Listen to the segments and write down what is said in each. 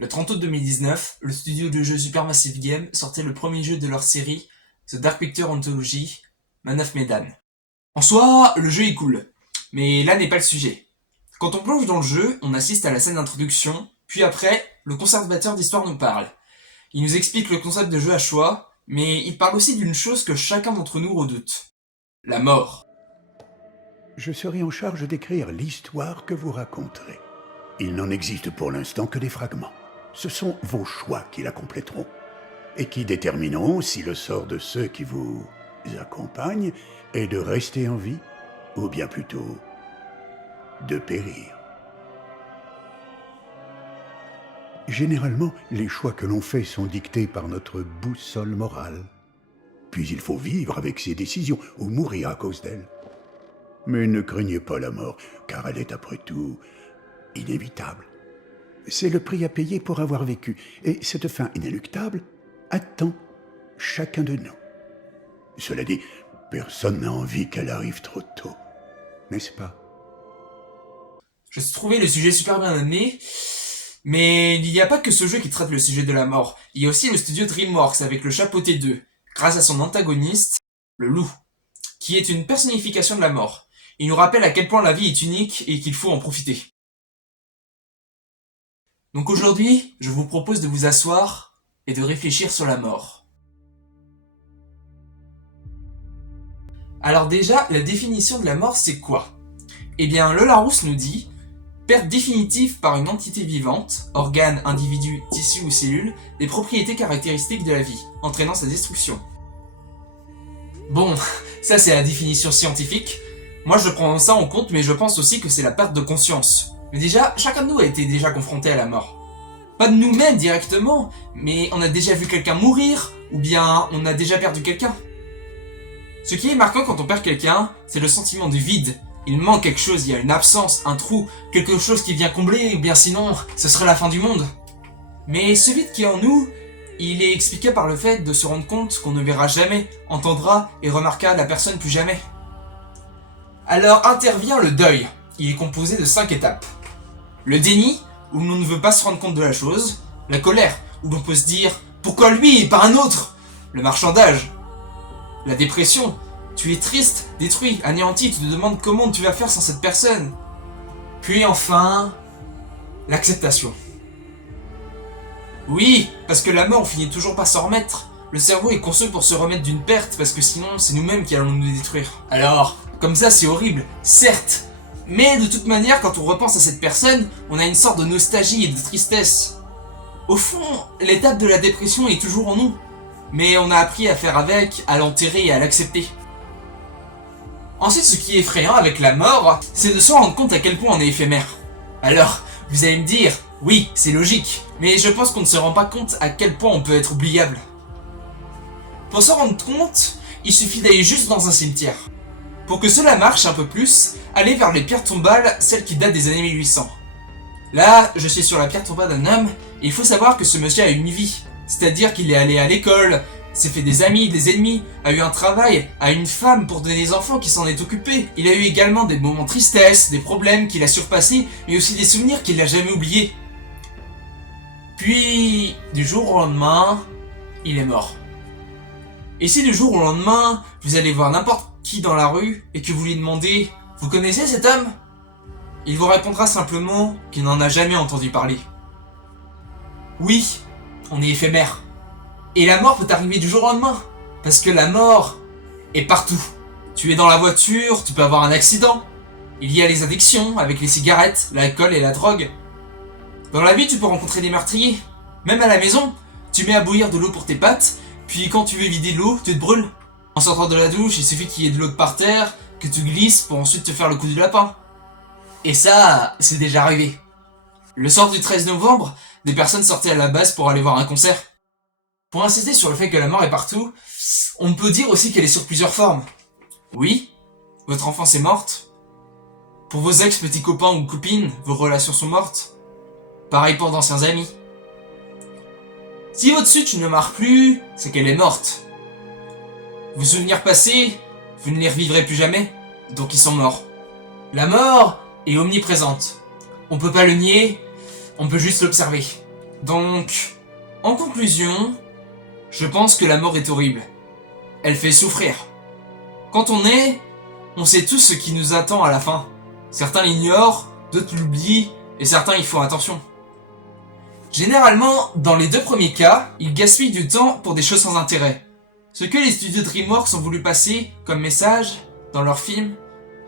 Le 30 août 2019, le studio de jeux Supermassive Games sortait le premier jeu de leur série, The Dark Picture Anthology, Man of Medan. En soi, le jeu est cool, mais là n'est pas le sujet. Quand on plonge dans le jeu, on assiste à la scène d'introduction, puis après, le conservateur d'histoire nous parle. Il nous explique le concept de jeu à choix, mais il parle aussi d'une chose que chacun d'entre nous redoute. La mort. Je serai en charge d'écrire l'histoire que vous raconterez. Il n'en existe pour l'instant que des fragments. Ce sont vos choix qui la compléteront et qui détermineront si le sort de ceux qui vous accompagnent est de rester en vie ou bien plutôt de périr. Généralement, les choix que l'on fait sont dictés par notre boussole morale. Puis il faut vivre avec ces décisions ou mourir à cause d'elles. Mais ne craignez pas la mort, car elle est après tout inévitable. C'est le prix à payer pour avoir vécu, et cette fin inéluctable attend chacun de nous. Cela dit, personne n'a envie qu'elle arrive trop tôt, n'est-ce pas? Je trouvais le sujet super bien amené, mais il n'y a pas que ce jeu qui traite le sujet de la mort. Il y a aussi le studio DreamWorks avec le Chapeauté 2, grâce à son antagoniste, le loup, qui est une personnification de la mort. Il nous rappelle à quel point la vie est unique et qu'il faut en profiter. Donc aujourd'hui, je vous propose de vous asseoir et de réfléchir sur la mort. Alors déjà, la définition de la mort, c'est quoi? Eh bien, le Larousse nous dit « Perte définitive par une entité vivante, organe, individu, tissu ou cellule, des propriétés caractéristiques de la vie, entraînant sa destruction. » Bon, ça c'est la définition scientifique. Moi je prends ça en compte, mais je pense aussi que c'est la perte de conscience. Mais déjà, chacun de nous a été déjà confronté à la mort. Pas de nous-mêmes directement, mais on a déjà vu quelqu'un mourir, ou bien on a déjà perdu quelqu'un. Ce qui est marquant quand on perd quelqu'un, c'est le sentiment de vide. Il manque quelque chose, il y a une absence, un trou, quelque chose qui vient combler, ou bien sinon, ce serait la fin du monde. Mais ce vide qui est en nous, il est expliqué par le fait de se rendre compte qu'on ne verra jamais, entendra et remarquera la personne plus jamais. Alors intervient le deuil. Il est composé de 5 étapes. Le déni, où l'on ne veut pas se rendre compte de la chose. La colère, où l'on peut se dire « Pourquoi lui et pas un autre ?» Le marchandage. La dépression. Tu es triste, détruit, anéanti, tu te demandes comment tu vas faire sans cette personne. Puis enfin, l'acceptation. Oui, parce que la mort, on finit toujours par s'en remettre. Le cerveau est conçu pour se remettre d'une perte, parce que sinon, c'est nous-mêmes qui allons nous détruire. Alors, comme ça, c'est horrible, certes. Mais de toute manière, quand on repense à cette personne, on a une sorte de nostalgie et de tristesse. Au fond, l'étape de la dépression est toujours en nous. Mais on a appris à faire avec, à l'enterrer et à l'accepter. Ensuite, ce qui est effrayant avec la mort, c'est de se rendre compte à quel point on est éphémère. Alors, vous allez me dire, oui, c'est logique, mais je pense qu'on ne se rend pas compte à quel point on peut être oubliable. Pour s'en rendre compte, il suffit d'aller juste dans un cimetière. Pour que cela marche un peu plus, allez vers les pierres tombales, celles qui datent des années 1800. Là, je suis sur la pierre tombale d'un homme, et il faut savoir que ce monsieur a eu une vie. C'est-à-dire qu'il est allé à l'école, s'est fait des amis, des ennemis, a eu un travail, a une femme pour donner des enfants qui s'en est occupé. Il a eu également des moments de tristesse, des problèmes qu'il a surpassés, mais aussi des souvenirs qu'il n'a jamais oubliés. Puis, du jour au lendemain, il est mort. Et si du jour au lendemain, vous allez voir n'importe qui dans la rue et que vous lui demandez « Vous connaissez cet homme ?» Il vous répondra simplement qu'il n'en a jamais entendu parler. Oui, on est éphémère. Et la mort peut arriver du jour au lendemain. Parce que la mort est partout. Tu es dans la voiture, tu peux avoir un accident. Il y a les addictions avec les cigarettes, l'alcool et la drogue. Dans la vie, tu peux rencontrer des meurtriers. Même à la maison, tu mets à bouillir de l'eau pour tes pâtes, puis quand tu veux vider l'eau, tu te brûles. En sortant de la douche, il suffit qu'il y ait de l'eau par terre, que tu glisses pour ensuite te faire le coup du lapin. Et ça, c'est déjà arrivé. Le soir du 13 novembre, des personnes sortaient à la base pour aller voir un concert. Pour insister sur le fait que la mort est partout, on peut dire aussi qu'elle est sur plusieurs formes. Oui, votre enfance est morte. Pour vos ex, petits copains ou copines, vos relations sont mortes. Pareil pour d'anciens amis. Si votre suite ne marche plus, c'est qu'elle est morte. Vos souvenirs passés, vous ne les revivrez plus jamais, donc ils sont morts. La mort est omniprésente. On peut pas le nier, on peut juste l'observer. Donc, en conclusion, je pense que la mort est horrible. Elle fait souffrir. Quand on est, on sait tous ce qui nous attend à la fin. Certains l'ignorent, d'autres l'oublient, et certains y font attention. Généralement, dans les deux premiers cas, ils gaspillent du temps pour des choses sans intérêt. Ce que les studios DreamWorks ont voulu passer comme message dans leurs films,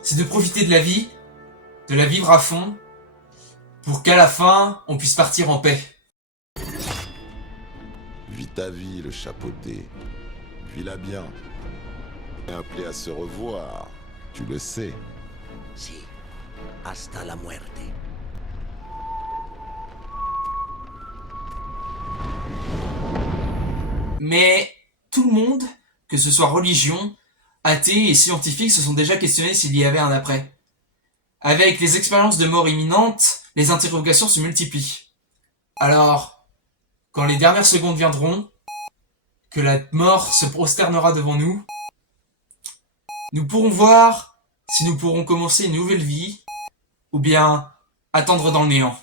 c'est de profiter de la vivre à fond, pour qu'à la fin, on puisse partir en paix. Vis ta vie, le chapeauté. Vis-la bien. Appelé à se revoir, tu le sais. Si, hasta la muerte. Mais tout le monde, que ce soit religion, athée et scientifique, se sont déjà questionnés s'il y avait un après. Avec les expériences de mort imminente, les interrogations se multiplient. Alors, quand les dernières secondes viendront, que la mort se prosternera devant nous, nous pourrons voir si nous pourrons commencer une nouvelle vie, ou bien attendre dans le néant.